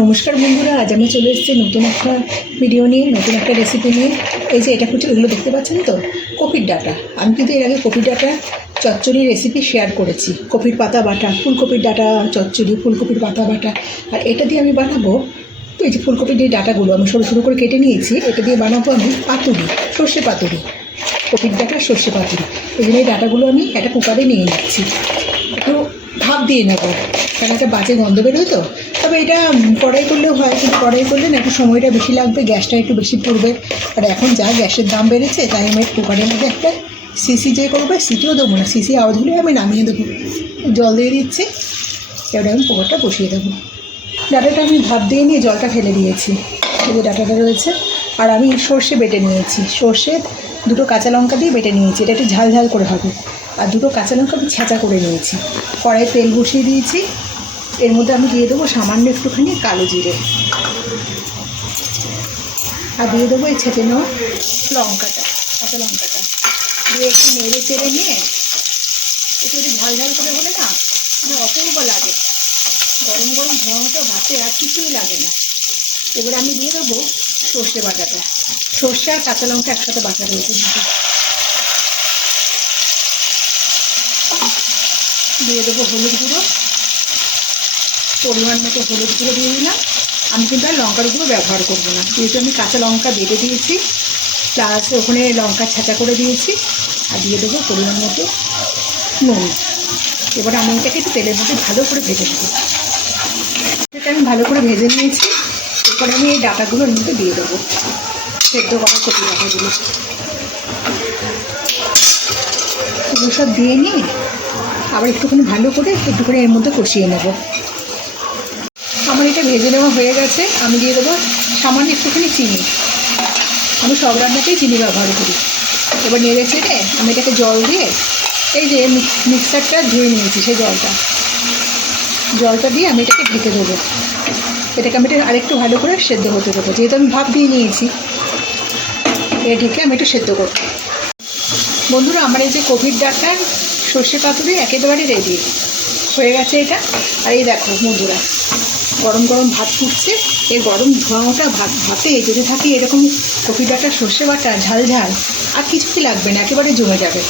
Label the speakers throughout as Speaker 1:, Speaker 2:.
Speaker 1: নমস্কার বন্ধুরা, আজ আমি চলে এসেছি নতুন একটা ভিডিও নিয়ে, নতুন একটা রেসিপি নিয়ে। এই যে এটা হচ্ছে এগুলো দেখতে পাচ্ছেন তো? কপির ডাটা। আমি কিন্তু এর আগে কপির ডাটা, চচ্চড়ি রেসিপি শেয়ার করেছি। কপির পাতা বাটা, ফুলকপির ডাটা, চচ্চড়ি, ফুলকপির পাতা বাটা। আর এটা দিয়ে আমি বানাবো, এই যে ফুলকপির যে ডাটাগুলো, আমি সরু সরু করে কেটে নিয়েছি। এটা দিয়ে বানাবো আমি পাতুরি, সর্ষে পাতুরি। কপির ডাটা, সর্ষে পাতুরি। এই জন্য এই ডাটাগুলো আমি একটা কুকারে নিয়ে নিচ্ছি। একটু ভাপ দিয়ে নেব। কারণ একটা বাজে গন্ধ বেরোয় তো তবে এটা কড়াই করলেও হয়, কিন্তু কড়াই করলে না একটু সময়টা বেশি লাগবে, গ্যাসটা একটু বেশি পড়বে। আর এখন যা গ্যাসের দাম বেড়েছে, তাই আমি কুকারের মধ্যে একটা সিসি যে করবে সিটিও দেবো না। সিসি আওয়াজ হলে আমি নামিয়ে দেবো। জল দিয়ে দিচ্ছি, এবার আমি কুকারটা বসিয়ে দেবো। ডাটাটা আমি ভাত দিয়ে নিয়ে জলটা ফেলে দিয়েছি। এই যে ডাটাটা রয়েছে, আর আমি সর্ষে বেটে নিয়েছি। সর্ষে দুটো কাঁচা লঙ্কা দিয়ে বেটে নিয়েছি। এটা একটু ঝাল ঝাল করে হবে। আর দুটো কাঁচা লঙ্কা আমি ছেঁচা করে নিয়েছি। কড়াই তেল বসিয়ে দিয়েছি। এর মধ্যে আমি দিয়ে দেবো সামান্য একটুখানি কালো জিরে। আর দিয়ে দেবো এই ছেঁচে নেওয়া লঙ্কাটা, কাঁচা লঙ্কাটা। দিয়ে একটু নেড়ে চেড়ে নিয়ে একটু যদি ঝাল ঝাল করে হলে না মানে অপূর্ব লাগে। গরম গরম ধোঁয়াটা ভাতে আর কিছুই লাগে না। এবার আমি দিয়ে দেবো সর্ষে বাটাটা। সর্ষে আর কাঁচা লঙ্কা একসাথে বাটা রয়েছে দিয়ে দেবো হলুদ গুঁড়ো। পরিমাণ মতো হলুদ গুঁড়ো দিয়ে দিলাম। আমি কিন্তু আর লঙ্কার গুঁড়ো ব্যবহার করব না। যেহেতু আমি কাঁচা লঙ্কা বেটে দিয়েছি প্লাস ওখানে লঙ্কা ছাঁচা করে দিয়েছি, আর দিয়ে দেবো পরিমাণ মতো নুন। এবার আমি এটাকে একটু তেলের মধ্যে ভালো করে ভেজে নেব। এটা আমি ভালো করে ভেজে নিয়েছি। এরপরে আমি এই ডাটাগুলোর মধ্যে দিয়ে দেবো। সেদ্ধ করা কপি ডাটাগুলো। এগুলো সব দিয়ে নিয়ে আবার একটুখানি ভালো করে একটুখানি এর মধ্যে কষিয়ে নেব। আমার এটা ভেজে নেওয়া হয়ে গেছে, আমি দিয়ে দেবো সামান্য একটুখানি চিনি। আমি সব রান্নাতেই চিনি ব্যবহার করি। এবার নেড়ে চেড়ে আমি এটাকে জল দিয়ে এই যে মিক্স- মিক্সারটা ধুয়ে নিয়েছি সেই জলটা। জলটা দিয়ে আমি এটাকে ঢেকে দেবো। এটাকে আমি এটা আরেকটু ভালো করে সেদ্ধ হতে দেবো। যেহেতু আমি ভাপ দিয়ে নিয়েছি এটা ঢেকে আমি একটু সেদ্ধ করব। বন্ধুরা, আমার এই যে কোভিড ডাক্তার সর্ষে পাতুরি একেবারে রেডি হয়ে গেছে এটা। আর এই দেখো, বন্ধুরা গরম গরম ভাত ফুটছে, এই গরম ধোঁয়াটা ভাত ভাতে যদি থাকে এরকম কপি ডাটা সর্ষে বাটা, ঝাল ঝাল, আর কিছুই লাগবে না, একেবারে জমে যাবে।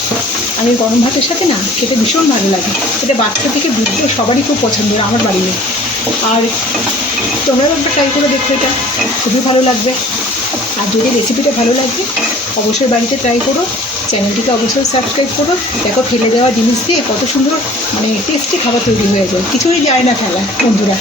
Speaker 1: আমি গরম ভাতের সাথে না খেতে ভীষণ ভালো লাগে। এটা বাচ্চা থেকে বৃদ্ধ সবারই খুব পছন্দ, আমার বাড়িতে আর তোমরাও একবার ট্রাই করে দেখো এটা, খুবই ভালো লাগবে। আর যদি রেসিপিটা ভালো লাগে, অবশ্যই বাড়িতে ট্রাই করো, চ্যানেলটিকে অবশ্যই সাবস্ক্রাইব করো। দেখো ফেলে দেওয়া জিনিস দিয়ে কত সুন্দর মানে টেস্টি খাবার তৈরি হয়ে যায়। কিছুই যায় না ফেলা বন্ধুরা।